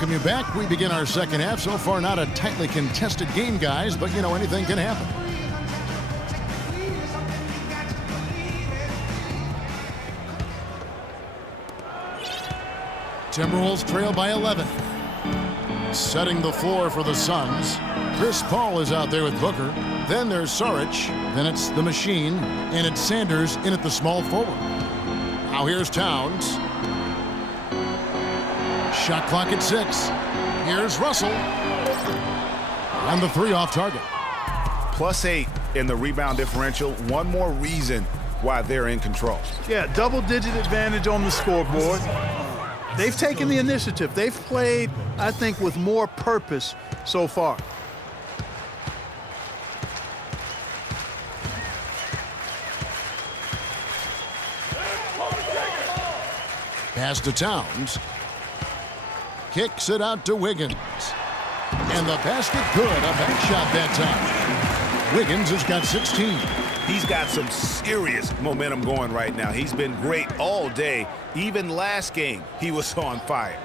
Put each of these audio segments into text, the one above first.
welcome you back. We begin our second half. So far, not a tightly contested game, guys, but, you know, anything can happen. Timberwolves trail by 11. Setting the floor for the Suns. Chris Paul is out there with Booker. Then there's Saric. Then it's the Machine. And it's Sanders in at the small forward. Now here's Towns. Shot clock at 6. Here's Russell. And the 3 off target. +8 in the rebound differential. One more reason why they're in control. Yeah, double-digit advantage on the scoreboard. They've taken the initiative. They've played, I think, with more purpose so far. Pass to Towns. Kicks it out to Wiggins. And the basket good. A back shot that time. Wiggins has got 16. He's got some serious momentum going right now. He's been great all day. Even last game, he was on fire.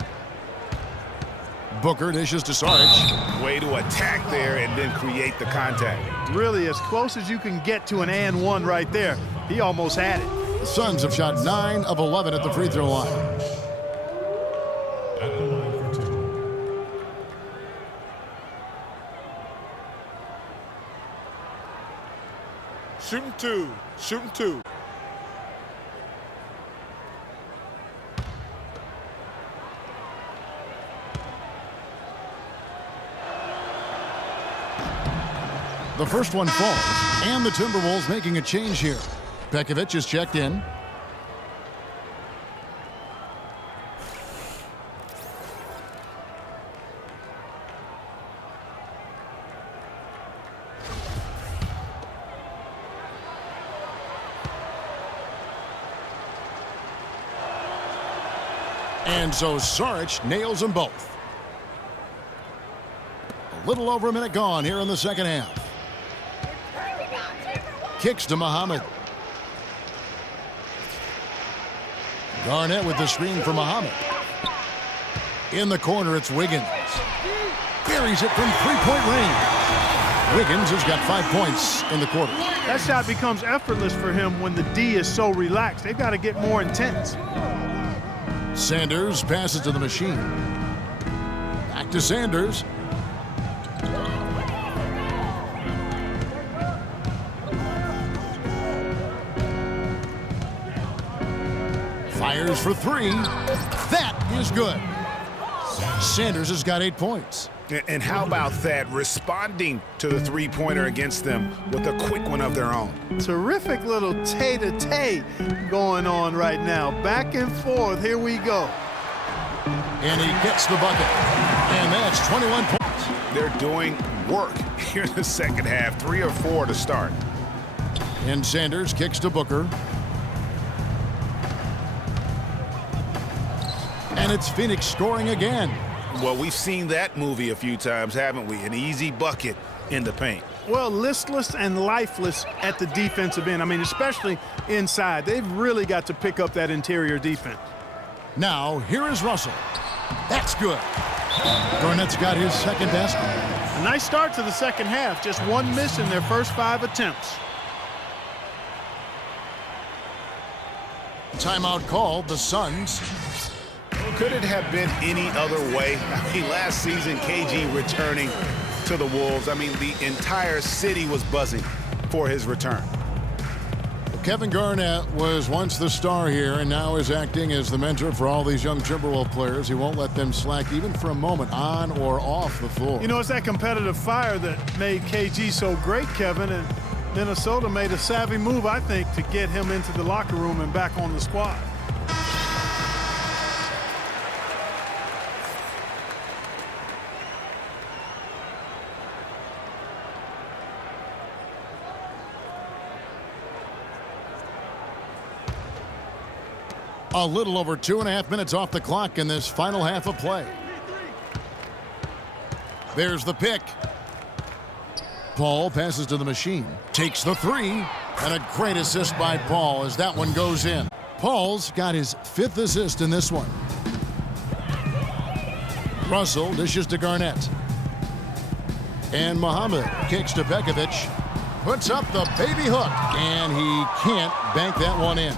Booker dishes to Saric. Way to attack there and then create the contact. Really as close as you can get to an and one right there. He almost had it. The Suns have shot 9 of 11 at the free throw line. At the line for 2. Shooting 2. Shooting 2. The first one falls, and the Timberwolves making a change here. Pekovic is checked in. And so Saric nails them both. A little over a minute gone here in the second half. Kicks to Muhammad. Garnett with the screen for Muhammad. In the corner, it's Wiggins. Buries it from three-point range. Wiggins has got 5 points in the quarter. That shot becomes effortless for him when the D is so relaxed. They've got to get more intense. Sanders passes to the Machine. Back to Sanders. Fires for 3. That is good. Sanders has got 8 points. And how about that? Responding to the three-pointer against them with a quick one of their own. Terrific little tay-to-tay going on right now. Back and forth. Here we go. And he gets the bucket. And that's 21 points. They're doing work here in the second half. 3 or 4 to start. And Sanders kicks to Booker. And it's Phoenix scoring again. Well, we've seen that movie a few times, haven't we? An easy bucket in the paint. Well, listless and lifeless at the defensive end. I mean, especially inside. They've really got to pick up that interior defense. Now, here is Russell. That's good. Garnett's got his second basket. A nice start to the second half. Just 1 miss in their first 5 attempts. Timeout called, the Suns. Could it have been any other way? I mean, last season, KG returning to the Wolves. I mean, the entire city was buzzing for his return. Kevin Garnett was once the star here and now is acting as the mentor for all these young Timberwolves players. He won't let them slack even for a moment on or off the floor. You know, it's that competitive fire that made KG so great, Kevin, and Minnesota made a savvy move, I think, to get him into the locker room and back on the squad. A little over 2.5 minutes off the clock in this final half of play. There's the pick. Paul passes to the Machine. Takes the 3. And a great assist by Paul as that one goes in. Paul's got his 5th assist in this one. Russell dishes to Garnett. And Muhammad kicks to Pekovic. Puts up the baby hook. And he can't bank that one in.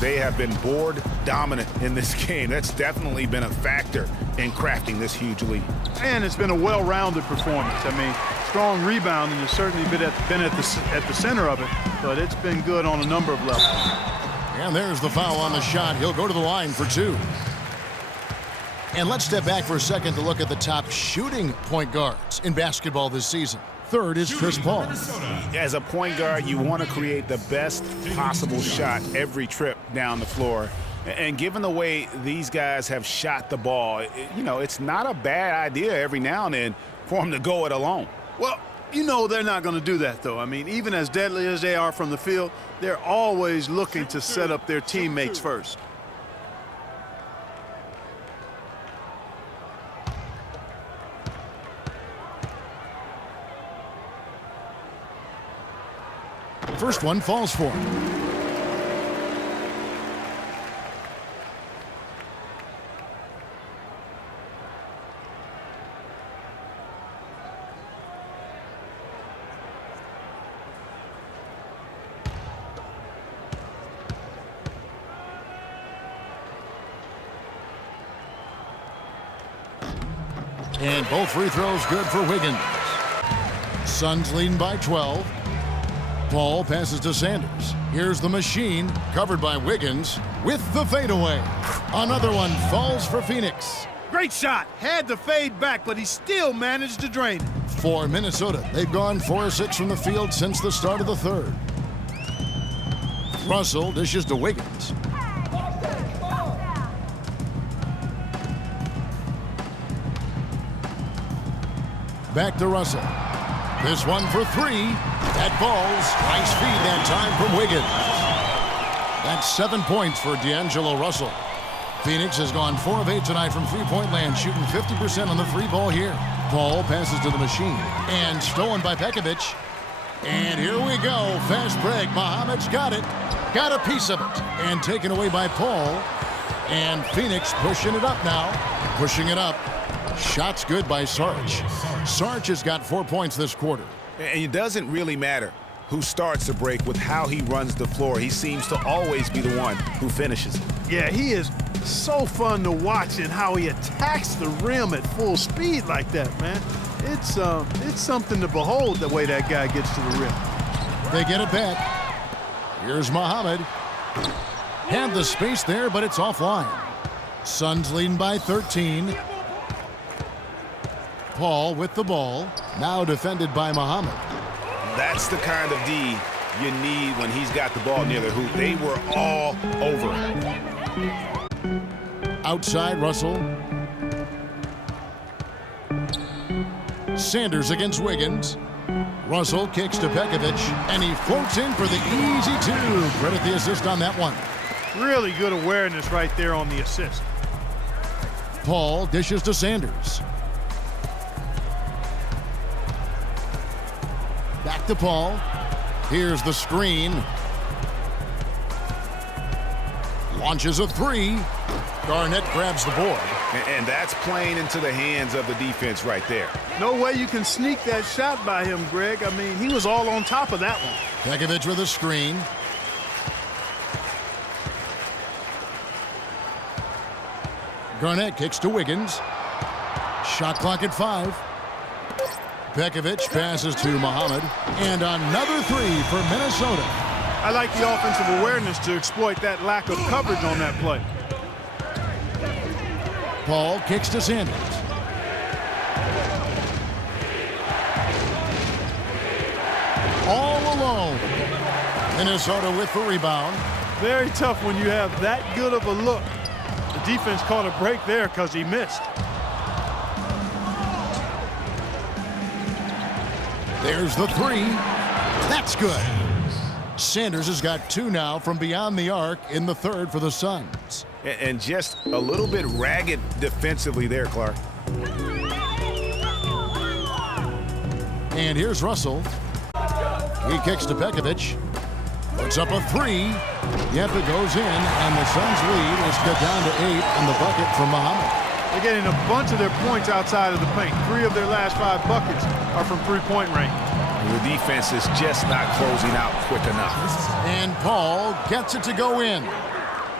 They have been board dominant in this game. That's definitely been a factor in crafting this huge lead. And it's been a well-rounded performance. I mean, strong rebounding has certainly been at the center of it, but it's been good on a number of levels. And there's the foul on the shot. He'll go to the line for two. And let's step back for a second to look at the top shooting point guards in basketball this season. Third is Chris Paul. As a point guard, you want to create the best possible shot every trip down the floor. And given the way these guys have shot the ball, it's not a bad idea every now and then for them to go it alone. Well, they're not going to do that, though. I mean, even as deadly as they are from the field, they're always looking to set up their teammates first. First one falls for him. And both free throws good for Wiggins. Suns leading by 12. Paul passes to Sanders. Here's the machine, covered by Wiggins with the fadeaway. Another one falls for Phoenix. Great shot. Had to fade back, but he still managed to drain it. For Minnesota, they've gone 4-6 from the field since the start of the third. Russell dishes to Wiggins. Back to Russell. This one for three. That falls. Nice feed that time from Wiggins. That's 7 points for D'Angelo Russell. Phoenix has gone 4 of 8 tonight from three-point land, shooting 50% on the free ball here. Paul passes to the machine. And stolen by Pekovic. And here we go. Fast break. Muhammad's got it. Got a piece of it. And taken away by Paul. And Phoenix pushing it up now. Pushing it up. Shots good by Saric. Saric has got 4 points this quarter. And it doesn't really matter who starts the break with how he runs the floor. He seems to always be the one who finishes it. Yeah, he is so fun to watch in how he attacks the rim at full speed like that, man. It's something to behold the way that guy gets to the rim. They get it back. Here's Muhammad. Had the space there, but it's offline. Suns leading by 13. Paul with the ball, now defended by Muhammad. That's the kind of D you need when he's got the ball near the hoop. They were all over him. Outside Russell. Sanders against Wiggins. Russell kicks to Pekovic, and he floats in for the easy two. Credit the assist on that one. Really good awareness right there on the assist. Paul dishes to Sanders. Back to Paul. Here's the screen. Launches a three. Garnett grabs the board. And that's playing into the hands of the defense right there. No way you can sneak that shot by him, Greg. I mean, he was all on top of that one. Pekovic with a screen. Garnett kicks to Wiggins. Shot clock at 5. Pekovic passes to Muhammad. And another three for Minnesota. I like the offensive awareness to exploit that lack of coverage on that play. Paul kicks to Sanders. All alone. Minnesota with the rebound. Very tough when you have that good of a look. The defense caught a break there because he missed. There's the three. That's good. Sanders has got 2 now from beyond the arc in the third for the Suns. And just a little bit ragged defensively there, Clark. And here's Russell. He kicks to Pekovic. Puts up a 3. Yep, it goes in, and the Suns lead is cut down to 8 in the bucket from Muhammad. They're getting a bunch of their points outside of the paint. 3 of their last 5 buckets are from three-point range. The defense is just not closing out quick enough. And Paul gets it to go in.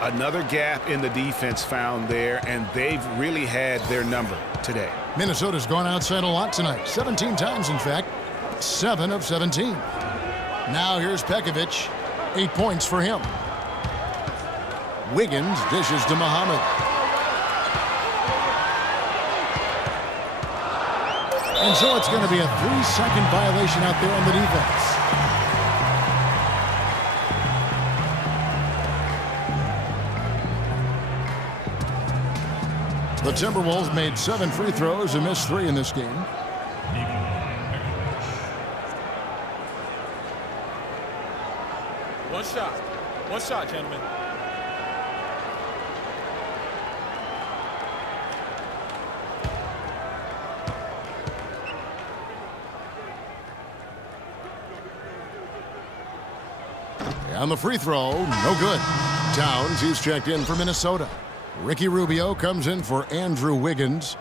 Another gap in the defense found there, and they've really had their number today. Minnesota's gone outside a lot tonight. 17 times, in fact. 7 of 17. Now here's Pekovic. 8 points for him. Wiggins dishes to Muhammad. And so it's going to be a 3-second violation out there on the defense. The Timberwolves made 7 free throws and missed 3 in this game. One shot, gentlemen. On the free throw, no good. Towns, he's checked in for Minnesota. Ricky Rubio comes in for Andrew Wiggins.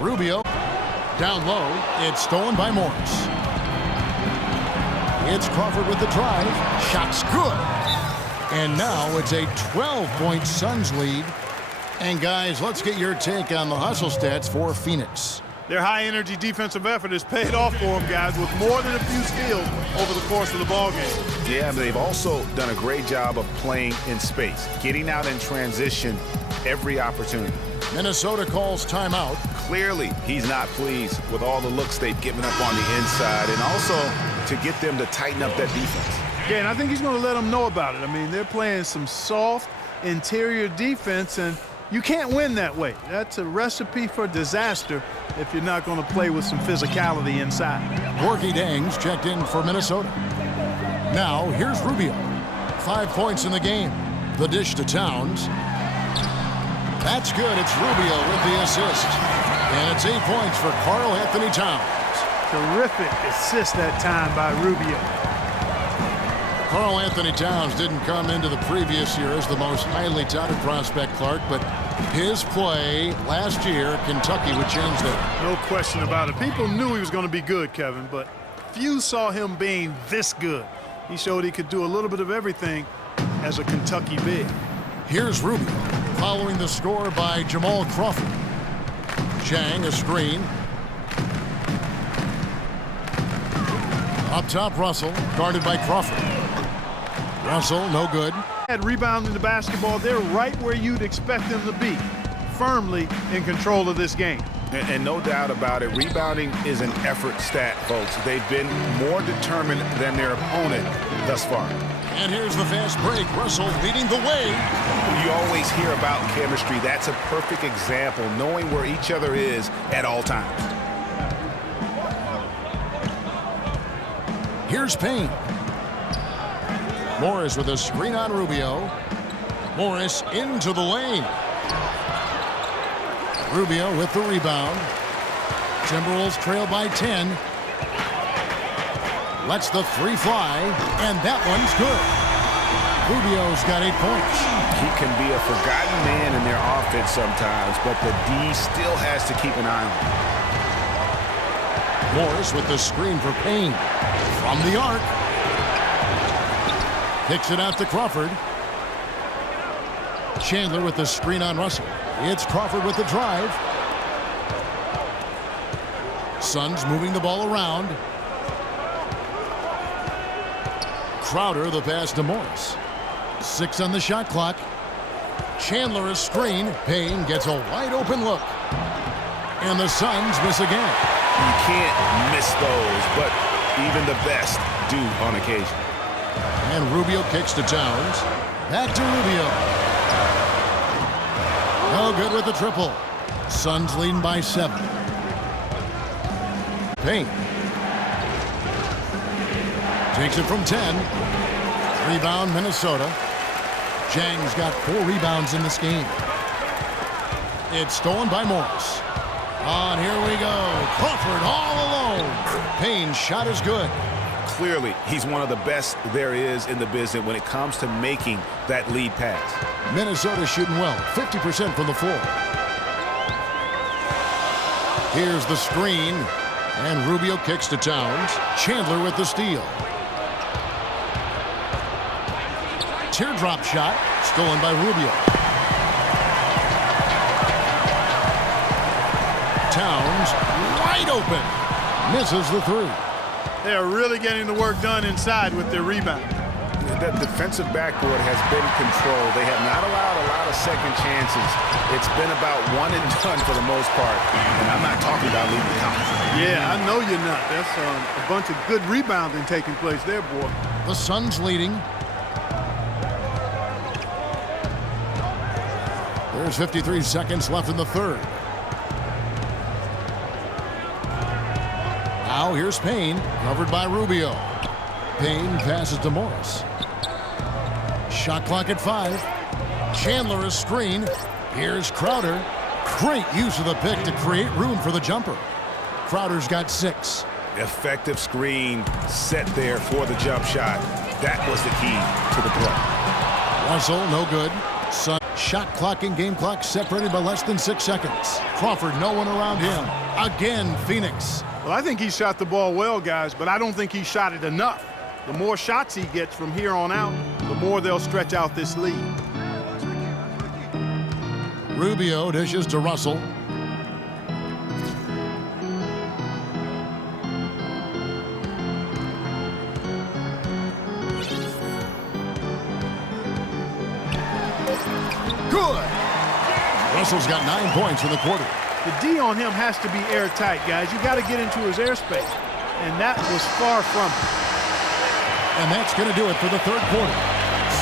Rubio down low. It's stolen by Morris. It's Crawford with the drive. Shot's good. And now it's a 12-point Suns lead. And guys, let's get your take on the hustle stats for Phoenix. Their high-energy defensive effort has paid off for them, guys, with more than a few steals over the course of the ballgame. Yeah, but they've also done a great job of playing in space, getting out in transition every opportunity. Minnesota calls timeout. Clearly, he's not pleased with all the looks they've given up on the inside, and also to get them to tighten up that defense. Yeah, and I think he's going to let them know about it. I mean, they're playing some soft interior defense, and you can't win that way. That's a recipe for disaster if you're not going to play with some physicality inside. Gorgie Dangs checked in for Minnesota. Now, here's Rubio. 5 points in the game. The dish to Towns. That's good. It's Rubio with the assist. And it's 8 points for Karl Anthony Towns. Terrific assist that time by Rubio. Karl Anthony Towns didn't come into the previous year as the most highly touted prospect, Clark, but his play last year, Kentucky would change that. No question about it. People knew he was going to be good, Kevin, but few saw him being this good. He showed he could do a little bit of everything as a Kentucky big. Here's Rubio, following the score by Jamal Crawford. Chang, a screen. Up top, Russell, guarded by Crawford. Russell, no good. At rebounding the basketball, they're right where you'd expect them to be, firmly in control of this game. And no doubt about it, rebounding is an effort stat, folks. They've been more determined than their opponent thus far. And here's the fast break. Russell leading the way. You always hear about chemistry. That's a perfect example, knowing where each other is at all times. Here's Payne. Morris with a screen on Rubio. Morris into the lane. Rubio with the rebound. Timberwolves trail by 10. Lets the 3 fly, and that one's good. Rubio's got 8 points. He can be a forgotten man in their offense sometimes, but the D still has to keep an eye on him. Morris with the screen for Payne. From the arc. Kicks it out to Crawford. Chandler with the screen on Russell. It's Crawford with the drive. Suns moving the ball around. Crowder the pass to Morris. 6 on the shot clock. Chandler a screen. Payne gets a wide open look. And the Suns miss again. You can't miss those, but even the best do on occasion. And Rubio kicks to Towns. Back to Rubio. No good with the triple. Suns leading by 7. Payne. Takes it from 10. Rebound Minnesota. Chang's got 4 rebounds in this game. It's stolen by Morris. On, here we go. Crawford all alone. Payne's shot is good. Clearly, he's one of the best there is in the business when it comes to making that lead pass. Minnesota shooting well, 50% from the floor. Here's the screen, and Rubio kicks to Towns. Chandler with the steal. Teardrop shot, stolen by Rubio. Towns, wide open. Misses the three. They're really getting the work done inside with their rebound. That defensive backboard has been controlled. They have not allowed a lot of second chances. It's been about one and done for the most part. And I'm not talking about leaving the house. Yeah, I know you're not. That's a bunch of good rebounding taking place there, boy. The Suns leading. There's 53 seconds left in the third. Now here's Payne, covered by Rubio. Payne passes to Morris. Shot clock at 5. Chandler is screen. Here's Crowder. Great use of the pick to create room for the jumper. Crowder's got 6. Effective screen set there for the jump shot. That was the key to the play. Russell, no good. Sun shot clock and game clock separated by less than 6 seconds. Crawford, no one around him. Again, Phoenix. Well, I think he shot the ball well, guys, but I don't think he shot it enough. The more shots he gets from here on out, the more they'll stretch out this lead. Rubio dishes to Russell. Good. Russell's got 9 points in the quarter. The D on him has to be airtight, guys. You got to get into his airspace, and that was far from it. And that's going to do it for the third quarter.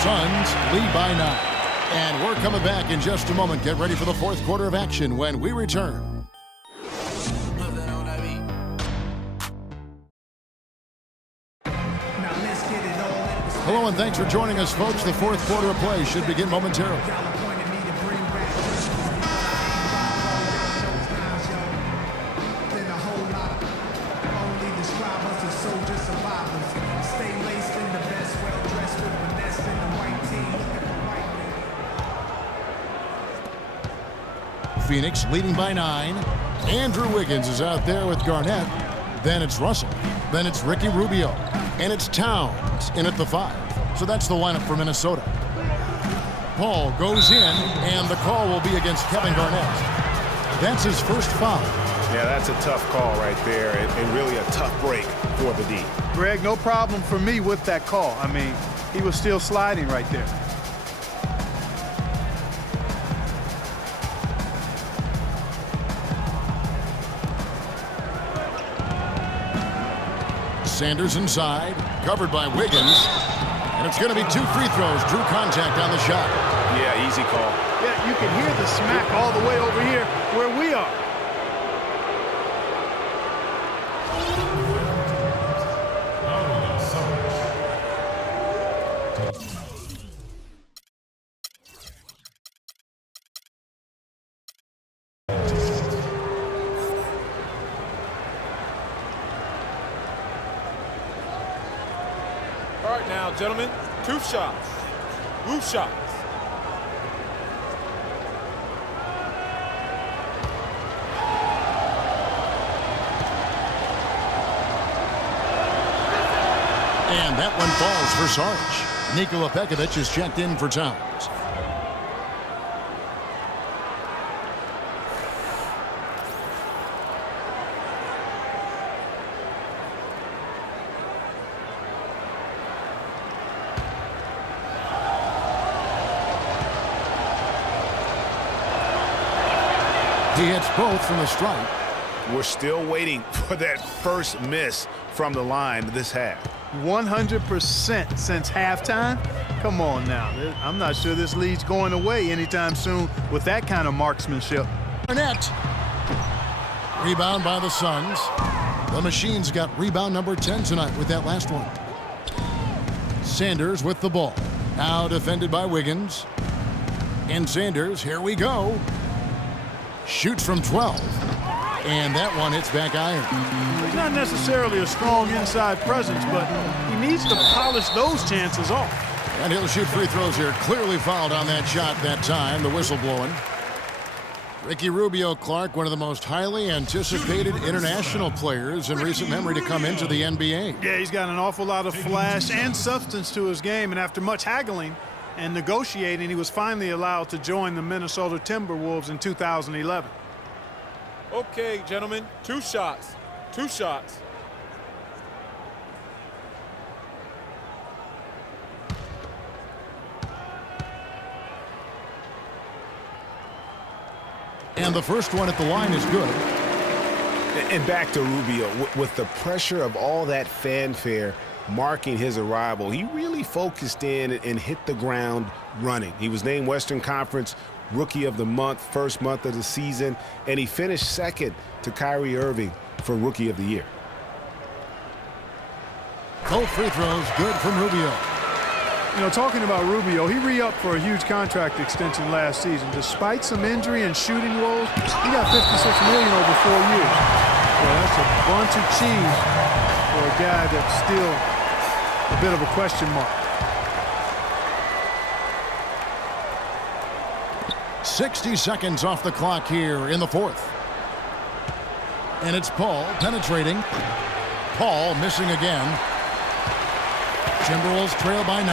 Suns lead by 9. And we're coming back in just a moment. Get ready for the fourth quarter of action when we return. Hello and thanks for joining us, folks. The fourth quarter of play should begin momentarily. Phoenix leading by 9. Andrew Wiggins is out there with Garnett. Then it's Russell. Then it's Ricky Rubio. And it's Towns in at the 5. So that's the lineup for Minnesota. Paul goes in, and the call will be against Kevin Garnett. That's his first foul. Yeah, that's a tough call right there, and really a tough break for the D. Greg, no problem for me with that call. I mean, he was still sliding right there. Sanders inside, covered by Wiggins. And it's going to be 2 free throws. Drew contact on the shot. Yeah, easy call. Yeah, you can hear the smack all the way over here where we are. All right now, gentlemen, 2 shots. Roof shots. And that one falls for Saric. Nikola Pekovic is checked in for Towns. He hits both from the stripe. We're still waiting for that first miss from the line this half. 100% since halftime? Come on now. I'm not sure this lead's going away anytime soon with that kind of marksmanship. Garnett. Rebound by the Suns. The Machine's got rebound number 10 tonight with that last one. Sanders with the ball. Now defended by Wiggins. And Sanders, here we go. Shoots from 12. And that one hits back iron. He's not necessarily a strong inside presence, but he needs to polish those chances off. And he'll shoot free throws here. Clearly fouled on that shot that time. The whistle blowing. Ricky Rubio, Clark, one of the most highly anticipated international players in recent memory to come into the NBA. Yeah, he's got an awful lot of flash and substance to his game, and after much haggling and negotiating, he was finally allowed to join the Minnesota Timberwolves in 2011. Okay, gentlemen, 2 shots. 2 shots. And the first one at the line is good. And back to Rubio. With the pressure of all that fanfare marking his arrival, he really focused in and hit the ground running. He was named Western Conference Rookie of the Month, first month of the season, and he finished second to Kyrie Irving for Rookie of the Year. Both free throws good from Rubio. You know, talking about Rubio, he re-upped for a huge contract extension last season. Despite some injury and shooting woes, he got $56 million over 4 years. So that's a bunch of cheese for a guy that's still a bit of a question mark. 60 seconds off the clock here in the fourth. And it's Paul penetrating. Paul missing again. Timberwolves trail by 9.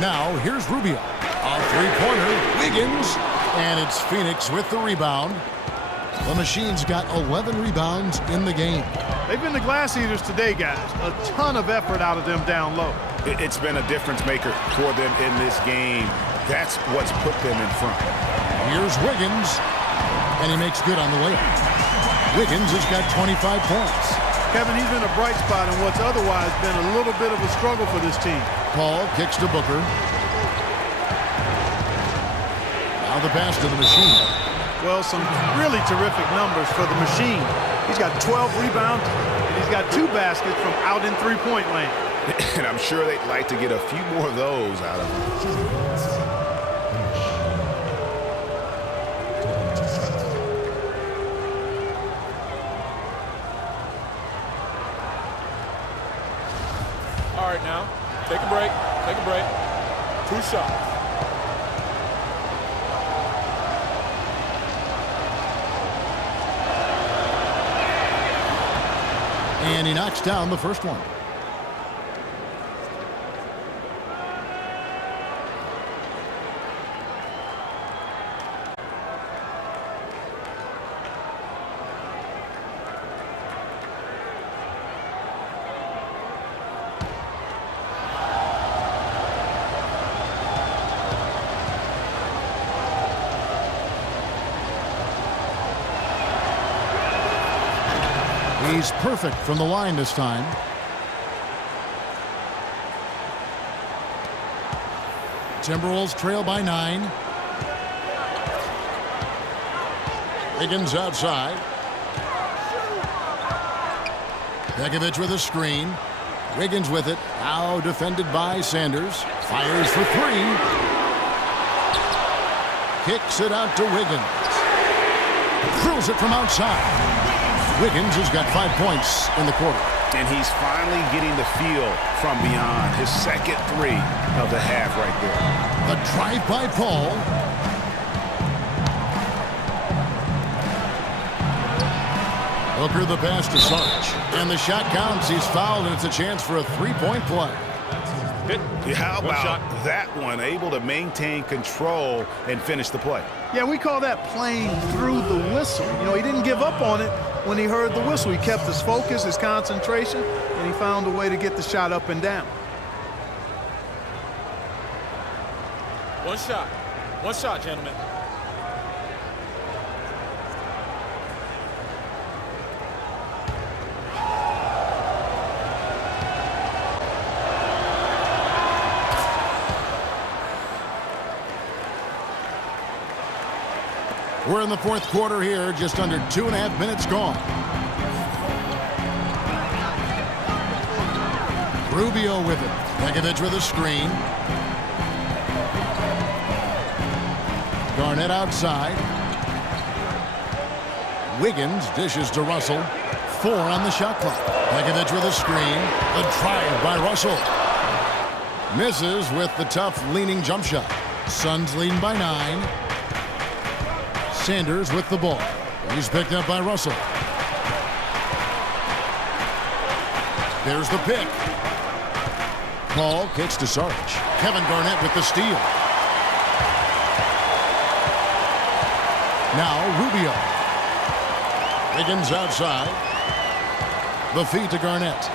Now here's Rubio. A three-pointer. Wiggins. And it's Phoenix with the rebound. The Machine's got 11 rebounds in the game. They've been the glass eaters today, guys. A ton of effort out of them down low. It's been a difference maker for them in this game. That's what's put them in front. Here's Wiggins. And he makes good on the layup. Wiggins has got 25 points. Kevin, he's been a bright spot in what's otherwise been a little bit of a struggle for this team. Paul kicks to Booker. Now the pass to the Machine. Well, some really terrific numbers for the Machine. He's got 12 rebounds, and he's got 2 baskets from out in three-point land. And I'm sure they'd like to get a few more of those out of him. All right, now, take a break. Take a break. 2 shots. And he knocks down the first one. He's perfect from the line this time. Timberwolves trail by 9. Wiggins outside. Begovic with a screen. Wiggins with it. Now defended by Sanders. Fires for 3. Kicks it out to Wiggins. Throws it from outside. Wiggins has got 5 points in the quarter. And he's finally getting the feel from beyond. His second 3 of the half right there. The drive by Paul. Booker the pass to Sarge. And the shot counts. He's fouled, and it's a chance for a 3-point play. How about that one? Able to maintain control and finish the play. Yeah, we call that playing through the whistle. You know, he didn't give up on it when he heard the whistle. He kept his focus, his concentration, and he found a way to get the shot up and down. 1 shot. 1 shot, gentlemen. We're in the fourth quarter here, just under 2.5 minutes gone. Rubio with it. Begovic with a screen. Garnett outside. Wiggins dishes to Russell. 4 on the shot clock. Pekovic with a screen. The drive by Russell. Misses with the tough leaning jump shot. Suns leading by 9. Sanders with the ball. He's picked up by Russell. There's the pick. Paul kicks to Sarge. Kevin Garnett with the steal. Now Rubio. Wiggins outside. The feed to Garnett.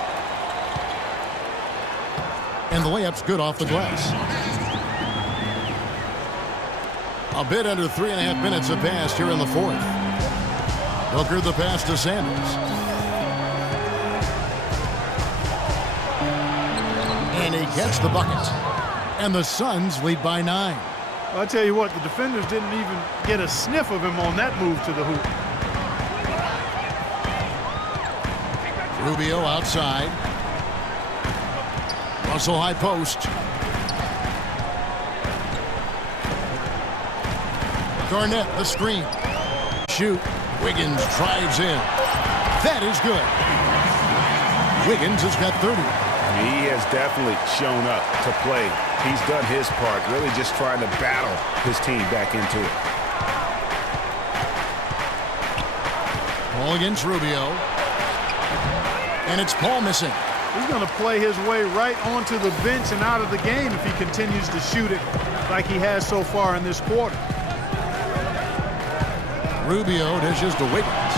And the layup's good off the glass. A bit under 3.5 minutes have passed here in the fourth. Booker the pass to Sanders. And he gets the bucket. And the Suns lead by 9. Well, I tell you what, the defenders didn't even get a sniff of him on that move to the hoop. Rubio outside. Russell high post. Garnett the screen. Shoot. Wiggins drives in. That is good. Wiggins has got 30. He has definitely shown up to play. He's done his part, really just trying to battle his team back into it. Ball against Rubio. And it's Paul missing. He's going to play his way right onto the bench and out of the game if he continues to shoot it like he has so far in this quarter. Rubio dishes to Wiggins.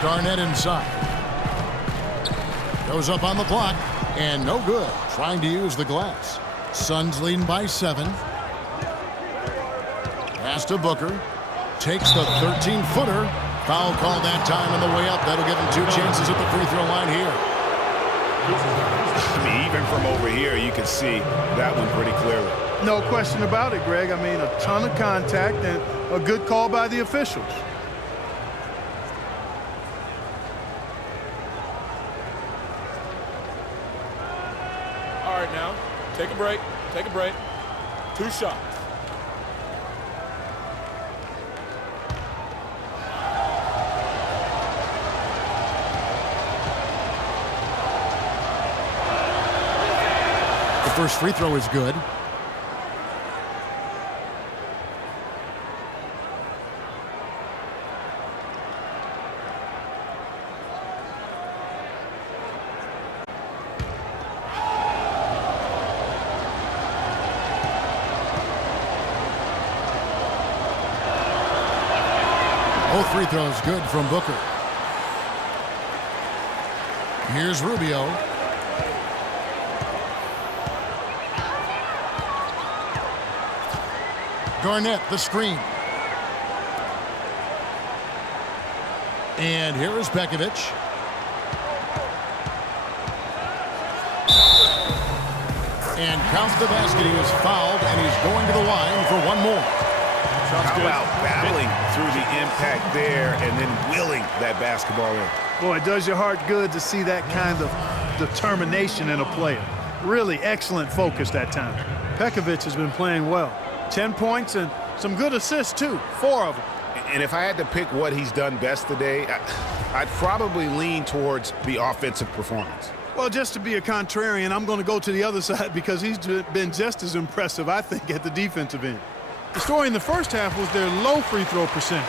Garnett inside. Goes up on the block, and no good. Trying to use the glass. Suns leading by 7. Pass to Booker. Takes the 13-footer. Foul called that time on the way up. That'll give him 2 chances at the free throw line here. I mean, even from over here, you can see that one pretty clearly. No question about it, Greg. I mean, a ton of contact and a good call by the officials. All right, now, take a break. Take a break. 2 shots. The first free throw is good. Both free throws good from Booker. Here's Rubio. Garnett the screen. And here is Pekovic. And counts the basket. He was fouled, and he's going to the line for one more. How about battling through the impact there and then willing that basketball in? Boy, it does your heart good to see that kind of determination in a player. Really excellent focus that time. Pekovic has been playing well. 10 points and some good assists, too. 4 of them. And if I had to pick what he's done best today, I'd probably lean towards the offensive performance. Well, just to be a contrarian, I'm going to go to the other side because he's been just as impressive, I think, at the defensive end. The story in the first half was their low free throw percentage.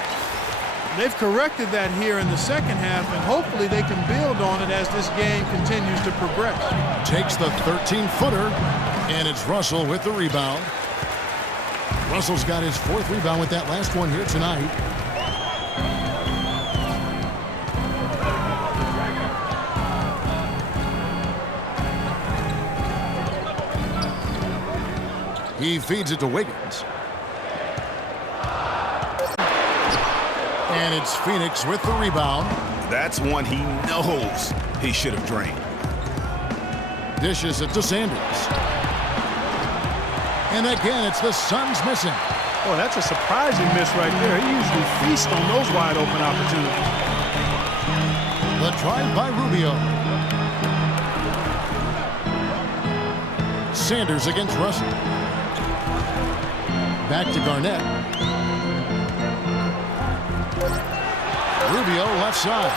They've corrected that here in the second half, and hopefully they can build on it as this game continues to progress. Takes the 13-footer, and it's Russell with the rebound. Russell's got his 4th rebound with that last one here tonight. He feeds it to Wiggins. And it's Phoenix with the rebound. That's one he knows he should have drained. Dishes it to Sanders. And again, it's the Suns missing. Oh, that's a surprising miss right there. He usually feasts on those wide open opportunities. The drive by Rubio. Sanders against Russell. Back to Garnett. Rubio left side.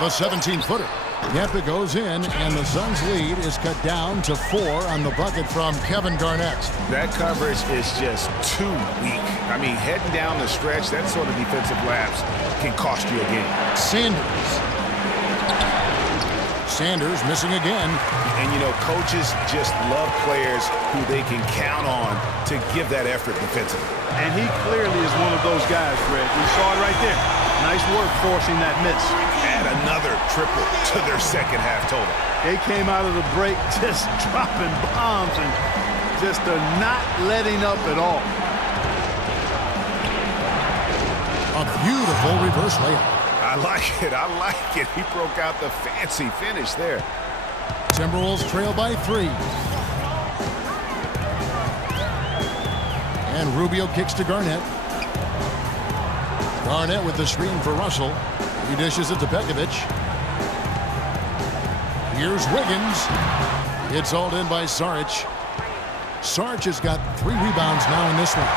The 17-footer. Yep, it goes in, and the Suns' lead is cut down to 4 on the bucket from Kevin Garnett. That coverage is just too weak. I mean, heading down the stretch, that sort of defensive lapse can cost you a game. Sanders missing again. And, you know, coaches just love players who they can count on to give that effort defensively. And he clearly is one of those guys, Greg. We saw it right there. Nice work forcing that miss. Add another triple to their second half total. They came out of the break just dropping bombs and just not letting up at all. A beautiful reverse layup. I like it. I like it. He broke out the fancy finish there. Timberwolves trail by 3. And Rubio kicks to Garnett. Garnett with the screen for Russell. He dishes it to Pekovic. Here's Wiggins. It's hauled in by Saric. Saric has got 3 rebounds now in this one.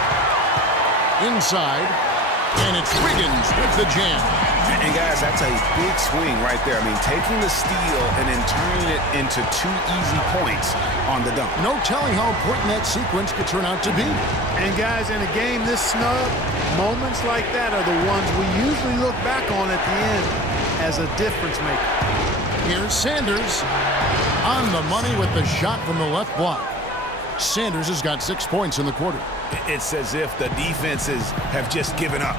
Inside. And it's Wiggins with the jam. And guys, that's a big swing right there. I mean, taking the steal and then turning it into 2 easy points on the dunk. No telling how important that sequence could turn out to be. And guys, in a game this snug, moments like that are the ones we usually look back on at the end as a difference maker. Here's Sanders on the money with the shot from the left block. Sanders has got 6 points in the quarter. It's as if the defenses have just given up.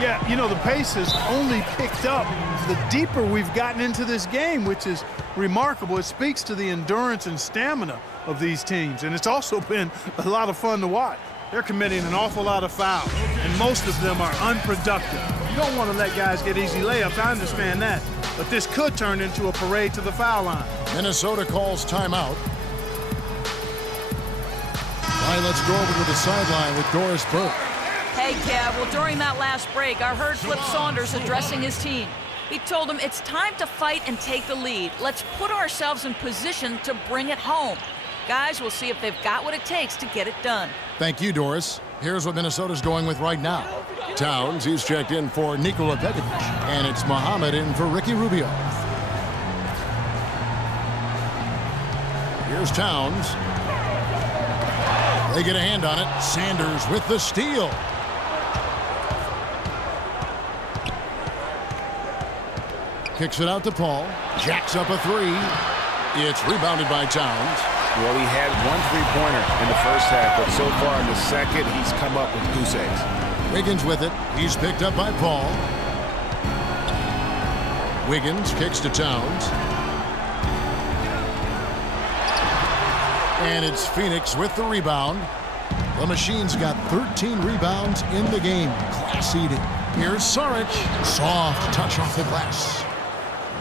Yeah, you know, the pace has only picked up the deeper we've gotten into this game, which is remarkable. It speaks to the endurance and stamina of these teams, and it's also been a lot of fun to watch. They're committing an awful lot of fouls, and most of them are unproductive. You don't want to let guys get easy layups, I understand that, but this could turn into a parade to the foul line. Minnesota calls timeout. All right, let's go over to the sideline with Doris Burke. Hey, Kev, well, during that last break, I heard Flip Saunders addressing his team. He told them it's time to fight and take the lead. Let's put ourselves in position to bring it home. Guys, we'll see if they've got what it takes to get it done. Thank you, Doris. Here's what Minnesota's going with right now. Towns, he's checked in for Nikola Pekovic, and it's Muhammad in for Ricky Rubio. Here's Towns. They get a hand on it. Sanders with the steal. Kicks it out to Paul. Jacks up a 3. It's rebounded by Towns. Well, he had 1 3-pointer in the first half, but so far in the second, he's come up with goose eggs. Wiggins with it. He's picked up by Paul. Wiggins kicks to Towns. And it's Phoenix with the rebound. The Machine's got 13 rebounds in the game. Class eating. Here's Saric. Soft touch off the glass.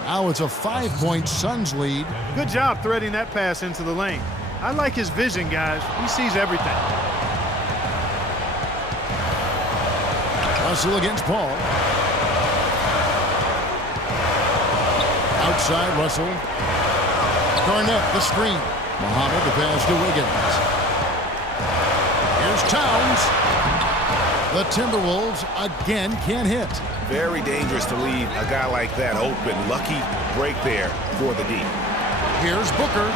Now it's a 5-point Suns lead. Good job threading that pass into the lane. I like his vision, guys. He sees everything. Russell against Paul. Outside Russell. Garnett the screen. Muhammad the pass to Wiggins. Here's Towns. The Timberwolves again can't hit. Very dangerous to leave a guy like that open. Lucky break there for the D. Here's Booker.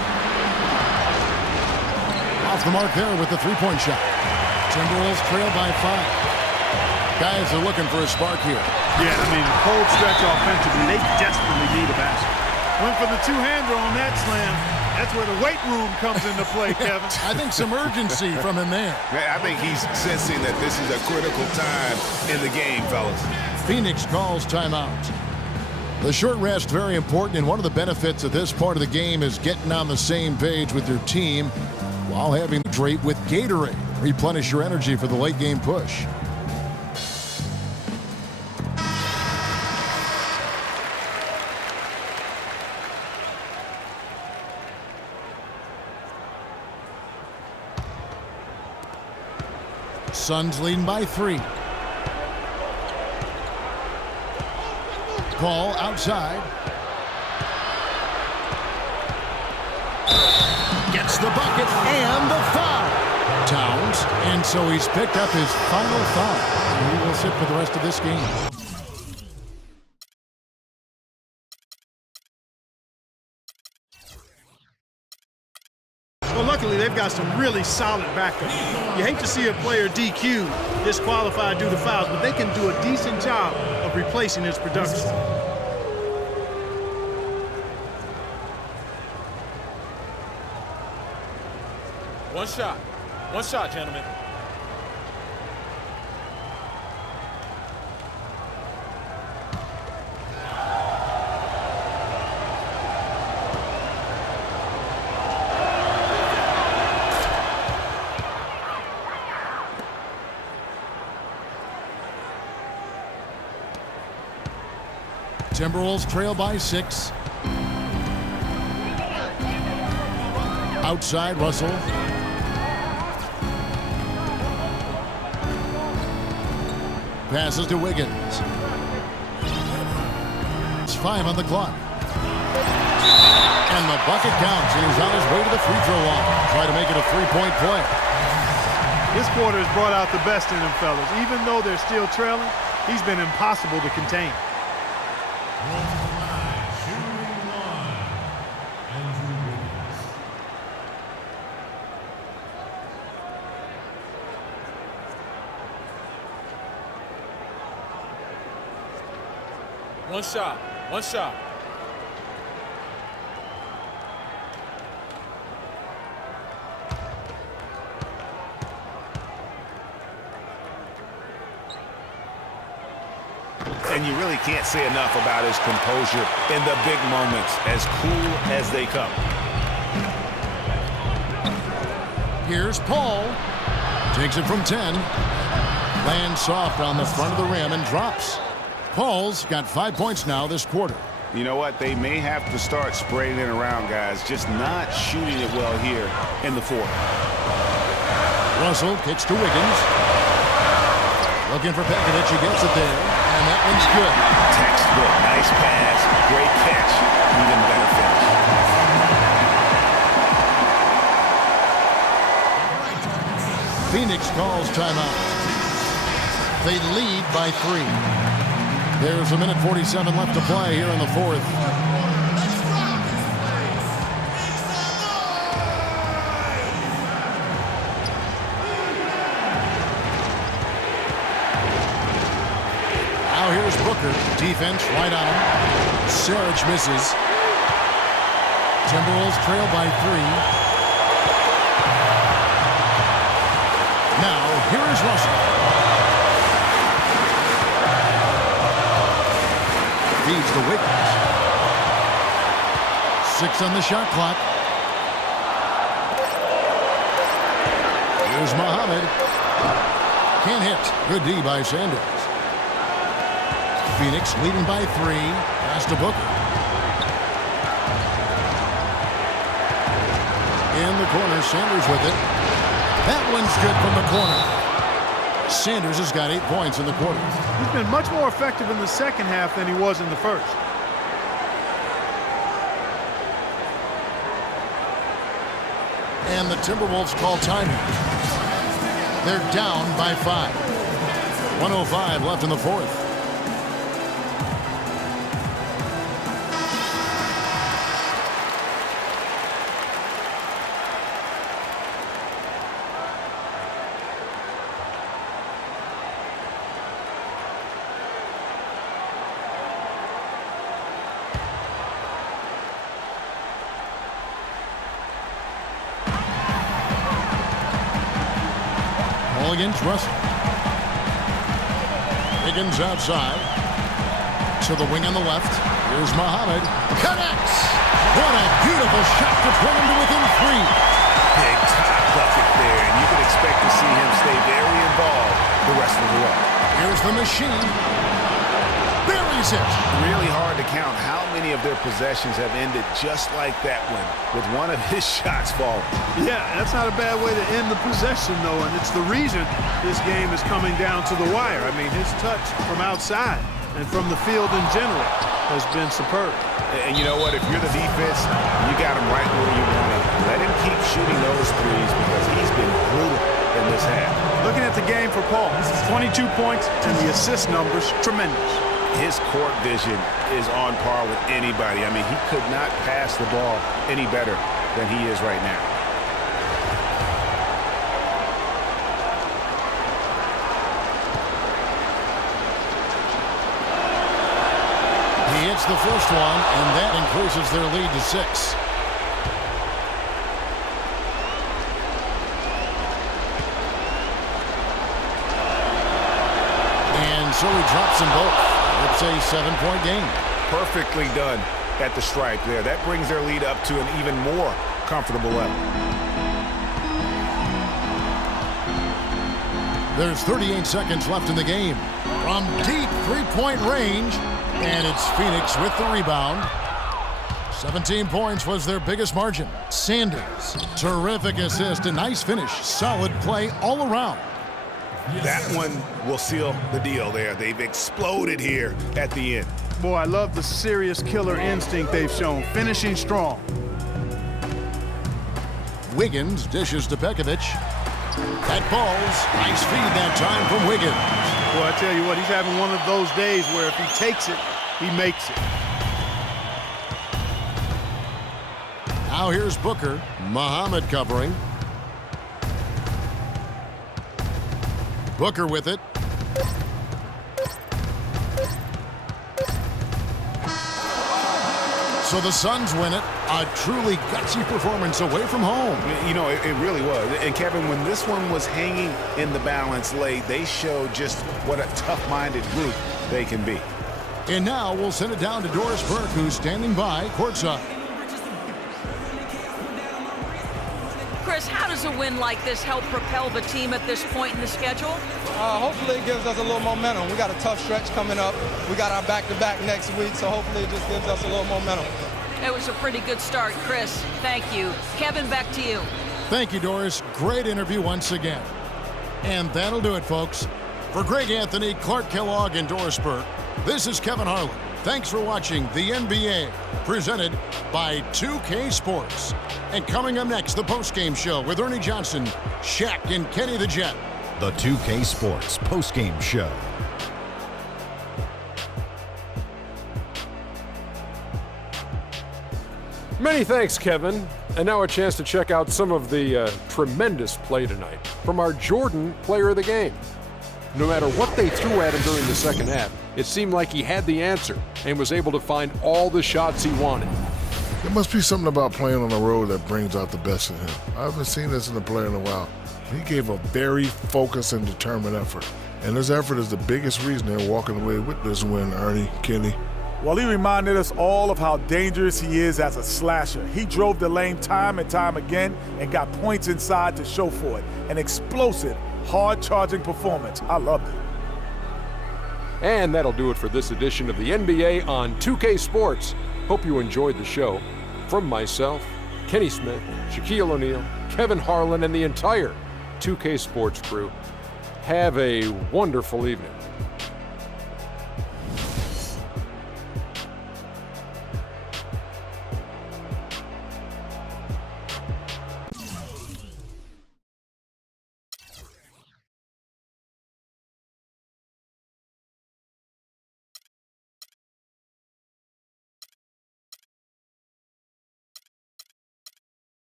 Off the mark there with the 3-point shot. Timberwolves trail by 5. Guys are looking for a spark here. Yeah, I mean, cold stretch offensively. They desperately need a basket. Went for the two-hander on that slam. That's where the weight room comes into play, Kevin. I think some urgency from him there. I think he's sensing that this is a critical time in the game, fellas. Phoenix calls timeout. The short rest, very important, and one of the benefits of this part of the game is getting on the same page with your team while having to hydrate with Gatorade. Replenish your energy for the late game push. Suns leading by 3. Paul outside. Gets the bucket and the foul. Towns and And so he's picked up his final foul. He will sit for the rest of this game. Well, luckily, they've got some really solid backup. You hate to see a player DQ, disqualified due to fouls, but they can do a decent job of replacing his production. One shot, gentlemen. Timberwolves trail by 6. Outside, Russell. Passes to Wiggins. It's 5 on the clock. And the bucket counts, and he's on his way to the free throw line. Try to make it a 3-point play. This quarter has brought out the best in them, fellas. Even though they're still trailing, he's been impossible to contain. One shot. And you really can't say enough about his composure in the big moments, as cool as they come. Here's Paul. Takes it from 10. Lands soft on the front of the rim and drops. Paul's got 5 points now this quarter. You know what? They may have to start spraying it around, guys. Just not shooting it well here in the fourth. Russell kicks to Wiggins. Looking for Pekovic. He gets it there. And that one's good. Textbook. Nice pass. Great catch. Even better finish. Phoenix calls timeout. They lead by 3. There's a minute 47 left to play here in the fourth. Now here's Booker. Defense right on him. Saric misses. Timberwolves trail by 3. Now here is Russell. Feeds to Wiggins. 6 on the shot clock. Here's Muhammad. Can't hit. Good D by Sanders. Phoenix leading by 3. Pass to Booker. In the corner, Sanders with it. That one's good from the corner. Sanders has got 8 points in the quarter. He's been much more effective in the second half than he was in the first. And the Timberwolves call timeout. They're down by 5. 1:05 left in the fourth. Against Russell. Wiggins outside. To the wing on the left. Here's Muhammad. Connects! What a beautiful shot to pull him to within 3. Big top bucket there, and you can expect to see him stay very involved the rest of the way. Here's the machine. Buries it. Really hard to count how many of their possessions have ended just like that one, with one of his shots falling. Yeah, that's not a bad way to end the possession, though, and it's the reason this game is coming down to the wire. I mean, his touch from outside and from the field in general has been superb. And you know what? If you're the defense, you got him right where you want him. Let him keep shooting those threes because he's been brutal. than this half. Looking at the game for Paul, 22 points and the assist numbers, tremendous. His court vision is on par with anybody. I mean, he could not pass the ball any better than he is right now. He hits the first one, and that increases their lead to 6. And so he drops them both. It's a 7-point game. Perfectly done at the stripe there. That brings their lead up to an even more comfortable level. There's 38 seconds left in the game. From deep three-point range, and it's Phoenix with the rebound. 17 points was their biggest margin. Sanders, terrific assist, a nice finish. Solid play all around. That one will seal the deal there. They've exploded here at the end. Boy, I love the serious killer instinct they've shown, finishing strong. Wiggins dishes to Pekovic. That falls. Nice feed that time from Wiggins. Boy, I tell you what, he's having one of those days where if he takes it, he makes it. Now here's Booker. Muhammad covering. Booker with it. So the Suns win it. A truly gutsy performance away from home. You know, it really was. And Kevin, when this one was hanging in the balance late, they showed just what a tough-minded group they can be. And now we'll send it down to Doris Burke, who's standing by courtside. Chris, how does a win like this help propel the team at this point in the schedule? Hopefully it gives us a little momentum. We got a tough stretch coming up. We got our back-to-back next week, so hopefully it just gives us a little momentum. It was a pretty good start, Chris. Thank you. Kevin, back to you. Thank you, Doris. Great interview once again. And that'll do it, folks. For Greg Anthony, Clark Kellogg, and Doris Burke, this is Kevin Harlan. Thanks for watching the NBA, presented by 2K Sports. And coming up next, the postgame show with Ernie Johnson, Shaq, and Kenny the Jet. The 2K Sports postgame show. Many thanks, Kevin. And now a chance to check out some of the tremendous play tonight from our Jordan player of the game. No matter what they threw at him during the second half, it seemed like he had the answer and was able to find all the shots he wanted. There must be something about playing on the road that brings out the best in him. I haven't seen this in a player in a while. He gave a very focused and determined effort. And this effort is the biggest reason they're walking away with this win, Ernie, Kenny. Well, he reminded us all of how dangerous he is as a slasher. He drove the lane time and time again and got points inside to show for it. An explosive, hard-charging performance. I loved it. And that'll do it for this edition of the NBA on 2K Sports. Hope you enjoyed the show. From myself, Kenny Smith, Shaquille O'Neal, Kevin Harlan, and the entire 2K Sports crew, have a wonderful evening.